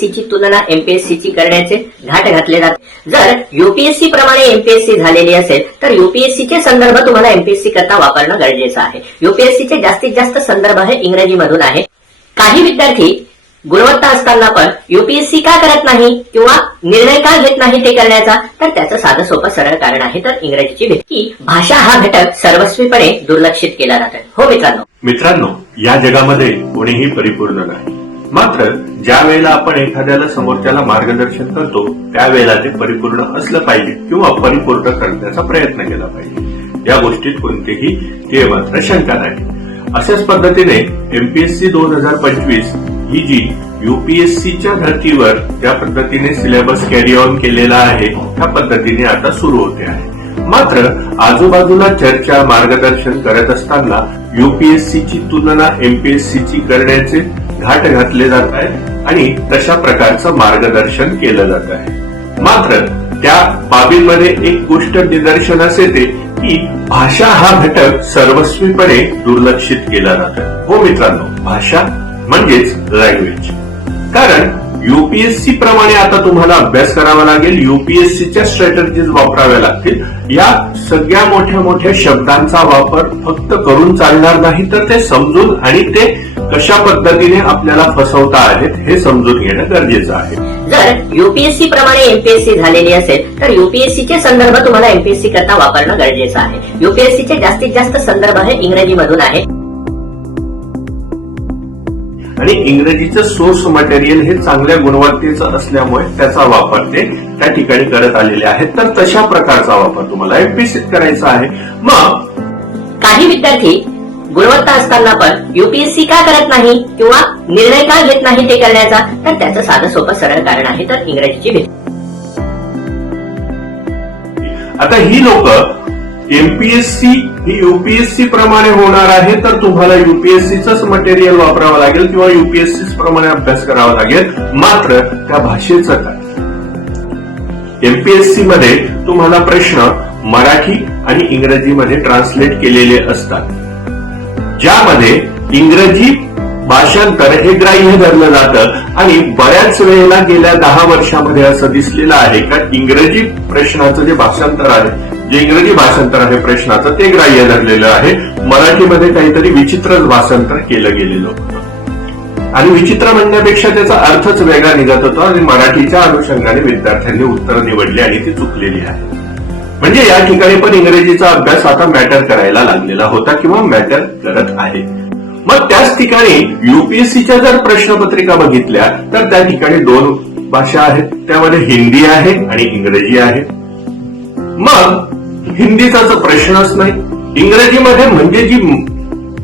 ची तुलना एमपीएससी ची करण्याचे घाट घातले जाते. जर युपीएससी प्रमाणे एमपीएससी झालेली असेल तर युपीएससी चे संदर्भ तुम्हाला एमपीएससी करता वापरणं गरजेचं आहे. युपीएससी चे जास्तीत जास्त संदर्भ हे इंग्रजीमधून आहे. काही विद्यार्थी गुणवत्ता असताना पण युपीएससी का करत नाही किंवा निर्णय का घेत नाही ते करण्याचा तर त्याचं साधं सोपं सरळ कारण आहे तर इंग्रजीची भीती भाषा हा घटक सर्वस्वीपणे दुर्लक्षित केला जातो हो मित्रांनो. मित्रांनो या जगामध्ये कोणीही परिपूर्ण नाही. मात्र ज्या वेळेला आपण एखाद्याला समोरच्याला मार्गदर्शन करतो त्यावेळेला ते परिपूर्ण असलं पाहिजे किंवा परिपूर्ण करण्याचा प्रयत्न केला पाहिजे. या गोष्टीत कोणतीही ते मात्र शंका नाही. अशाच पद्धतीने एमपीएससी दोन हजार पंचवीस ही जी युपीएससीच्या धर्तीवर ज्या पद्धतीने सिलेबस कॅरी ऑन केलेला आहे त्या पद्धतीने आता सुरू होते आहे. मात्र आजूबाजूला चर्चा मार्गदर्शन करत असताना युपीएससीची तुलना एमपीएससीची करण्याचे घाट घातले जात आहे आणि तशा प्रकारचं मार्गदर्शन केलं जात आहे. मात्र त्या बाबींमध्ये एक गोष्ट निदर्शनास येते की भाषा हा घटक सर्वस्वीपणे दुर्लक्षित केला जातो. हो मित्रांनो भाषा म्हणजेच लँग्वेज कारण युपीएससी प्रमाणे आता तुम्हाला अभ्यास करावा लागेल युपीएससीच्या स्ट्रॅटर्जीज वापराव्या लागतील या सगळ्या मोठ्या मोठ्या शब्दांचा वापर फक्त करून चालणार नाही तर ते समजून आणि ते कशा पद्धतीने आपल्याला फसवता आहेत हे समजून घेणं गरजेचं आहे. जर युपीएससी प्रमाणे एमपीएससी झालेली असेल तर युपीएससी चे संदर्भ तुम्हाला एमपीएससी करता वापरणं गरजेचं आहे. युपीएससी चे जास्तीत जास्त संदर्भ हे इंग्रजीमधून आहे आणि इंग्रजीचं सोर्स मटेरियल हे चांगल्या गुणवत्तेचं असल्यामुळे त्याचा वापर ते त्या ठिकाणी करत आलेले आहेत. तर तशा प्रकारचा वापर तुम्हाला एमपीएससीत करायचा आहे. मग काही विद्यार्थी गुणवत्ता असताना पण युपीएससी का करत नाही किंवा निर्णय का घेत नाही ते करण्याचा तर त्याचं साधं सोपं सरळ कारण आहे तर इंग्रजीची भीती आता ही लोक एमपीएससी ही युपीएससी प्रमाणे होणार आहे तर तुम्हाला युपीएससीच मटेरियल वापरावं लागेल किंवा युपीएससी प्रमाणे अभ्यास करावा लागेल. मात्र त्या भाषेचं काय? एमपीएससी मध्ये तुम्हाला प्रश्न मराठी आणि इंग्रजीमध्ये ट्रान्सलेट केलेले असतात. ज्यामध्ये इंग्रजी भाषांतर हे ग्राह्य धरलं जातं आणि बऱ्याच वेळेला गेल्या दहा वर्षामध्ये असं दिसलेलं आहे का इंग्रजी प्रश्नाचं जे भाषांतर आहे जे इंग्रजी भाषांतर आहे प्रश्नाचं ते ग्राह्य धरलेलं आहे. मराठीमध्ये काहीतरी विचित्रच भाषांतर केलं गेलेलं होतं. आणि विचित्र म्हणण्यापेक्षा त्याचा अर्थच वेगळा निघत होता आणि मराठीच्या अनुषंगाने विद्यार्थ्यांनी उत्तर निवडली आणि ती चुकलेली आहे. म्हणजे या ठिकाणी पण इंग्रजीचा अभ्यास आता मॅटर करायला लागलेला होता किंवा मॅटर करत आहे. मग त्याच ठिकाणी युपीएससीच्या जर प्रश्नपत्रिका बघितल्या तर त्या ठिकाणी दोन भाषा आहेत. त्यामध्ये हिंदी आहे आणि इंग्रजी आहे. मग हिंदीचा जो प्रश्नच नाही इंग्रजीमध्ये म्हणजे जी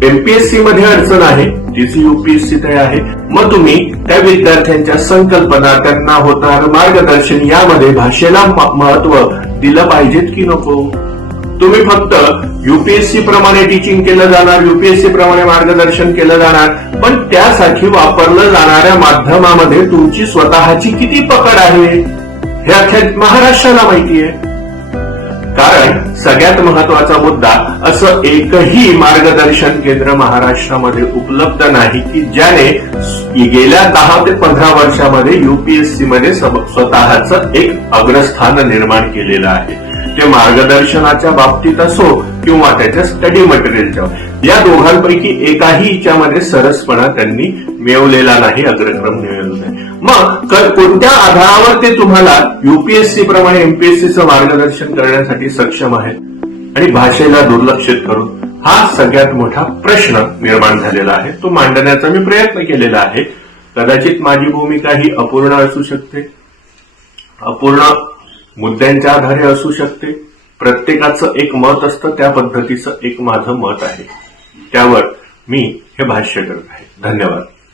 एमपीएससी मध्ये अडचण आहे तीच युपीएससीत आहे मग तुम्ही त्या विद्यार्थ्यांच्या संकल्पना त्यांना होणार मार्गदर्शन यामध्ये भाषेला महत्त्व दिलं पाहिजेत की नको? तुम्ही फक्त युपीएससी प्रमाणे टीचिंग केलं जाणार युपीएससी प्रमाणे मार्गदर्शन केलं जाणार पण त्यासाठी वापरलं जाणाऱ्या माध्यमामध्ये तुमची स्वतःची किती पकड आहे? हे अख्या महाराष्ट्राला माहिती आहे. कारण सगळ्यात महत्त्वाचा मुद्दा असं एकही मार्गदर्शन केंद्र महाराष्ट्रामध्ये उपलब्ध नाही की ज्याने गेल्या दहा ते पंधरा वर्षामध्ये युपीएससी मध्ये स्वतःच एक अग्रस्थान निर्माण केलेलं आहे. ते मार्गदर्शनाच्या बाबतीत असो किंवा त्याच्या स्टडी मटेरियलच्या या दोघांपैकी एकाही याच्यामध्ये सरसपणा त्यांनी मिळवलेला नाही अग्रक्रम मिळवला नाही. मग कोणत्या आधारावर ते तुम्हाला युपीएससी प्रमाणे एमपीएससीचं मार्गदर्शन करण्यासाठी सक्षम आहेत? आणि भाषेला दुर्लक्षित करून हा सगळ्यात मोठा प्रश्न निर्माण झालेला आहे. तो मांडण्याचा मी प्रयत्न केलेला आहे. कदाचित माझी भूमिका ही अपूर्ण असू शकते. अपूर्ण मुद्द्यांच्या आधारे असू शकते. प्रत्येकाचं एक मत असतं त्या पद्धतीचं एक माझं मत आहे. त्यावर मी हे भाष्य करत आहे. धन्यवाद.